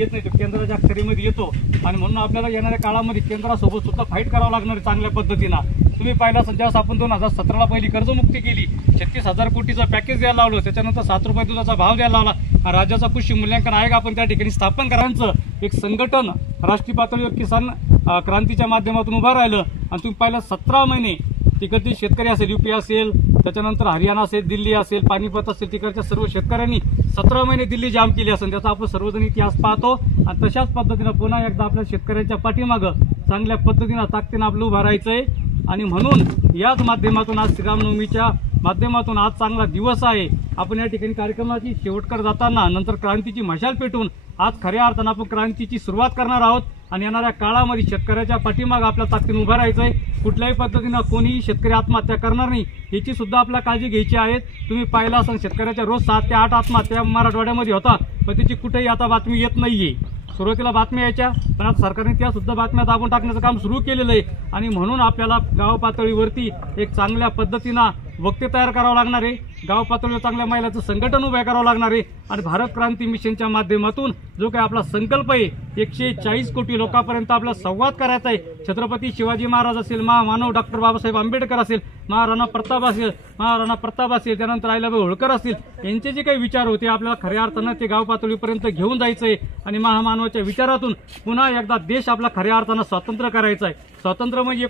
येत नाही, तो केंद्राच्या अखत्यारीमध्ये येतो आणि म्हणून आपल्याला येणाऱ्या काळामध्ये केंद्रासोबत सुद्धा फाईट करावं लागणार आहे चांगल्या पद्धतीनं। तुम्ही पाहिला ज्यावेळेस आपण 2017ला पहिली कर्जमुक्ती केली, 36,000 कोटीचं पॅकेज द्यायला लावलं, त्याच्यानंतर 7 रुपये दुधाचा भाव द्यायला लावला आणि राज्याचा कृषी मूल्यांकन आयोग आपण त्या ठिकाणी स्थापन करायचं एक संघटन राष्ट्रीय पातळीवर किसान क्रांतीच्या माध्यमातून उभं राहिलं। आणि तुम्ही पाहिलं 17 महिने तिकडचे शेतकरी असेल, यूपी असेल, त्याच्यानंतर हरियाणा असेल, दिल्ली असेल, पानिपत असेल, तिकडच्या सर्व शेतकऱ्यांनी 17 महिने दिल्ली जाम केली असेल, त्याचा आपण सर्वजण इतिहास पाहतो। आणि तशाच पद्धतीनं पुन्हा एकदा आपल्या शेतकऱ्यांच्या पाठीमागं चांगल्या पद्धतीनं ताकदीनं आपलं उभं राहायचंय। आणि म्हणून याच माध्यमातून आज श्रीरामनवमीच्या माध्यमातून आज चांगला दिवस आहे। आपण या ठिकाणी कार्यक्रमाची शेवटकर जाताना नंतर क्रांतीची मशाल पेटून आज खऱ्या अर्थानं आपण क्रांतीची सुरुवात करणार आहोत आणि येणाऱ्या काळामध्ये शेतकऱ्याच्या पाठीमागे आपल्या ताकदीनं उभं राहायचंय। कुठल्याही पद्धतीनं कोणीही शेतकरी आत्महत्या करणार नाही याची सुद्धा आपल्याला काळजी घ्यायची आहे। तुम्ही पाहिला असाल शेतकऱ्याच्या रोज 7 ते 8 आत्महत्या मराठवाड्यामध्ये होता, पण त्याची कुठेही आता बातमी येत नाहीये। सुरुवातीला बातम्या यायच्या, पण आता सरकारने त्या सुद्धा बातम्या दाबून टाकण्याचं काम सुरू केलेलं आहे। आणि म्हणून आपल्याला गाव पातळीवरती एक चांगल्या पद्धतीनं वक्ते तयार करावं लागणार आहे, गाव पातळीवर चांगल्या महिलांचं संघटन उभं करावं लागणार आहे आणि भारत क्रांती मिशनच्या माध्यमातून जो काही आपला संकल्प आहे 140 कोटी लोकांपर्यंत आपला संवाद करायचा आहे। छत्रपती शिवाजी महाराज असेल, महामानव डॉक्टर बाबासाहेब आंबेडकर असेल, महाराणा प्रताप असेल, त्यानंतर अहिल्याबाई होळकर असतील, यांचे जे काही विचार होते आपल्याला खऱ्या अर्थानं ते गाव पातळीपर्यंत घेऊन जायचंय आणि महामानवाच्या विचारातून पुन्हा एकदा देश आपला खऱ्या अर्थानं स्वतंत्र करायचा आहे। स्वातंत्र्य म्हणजे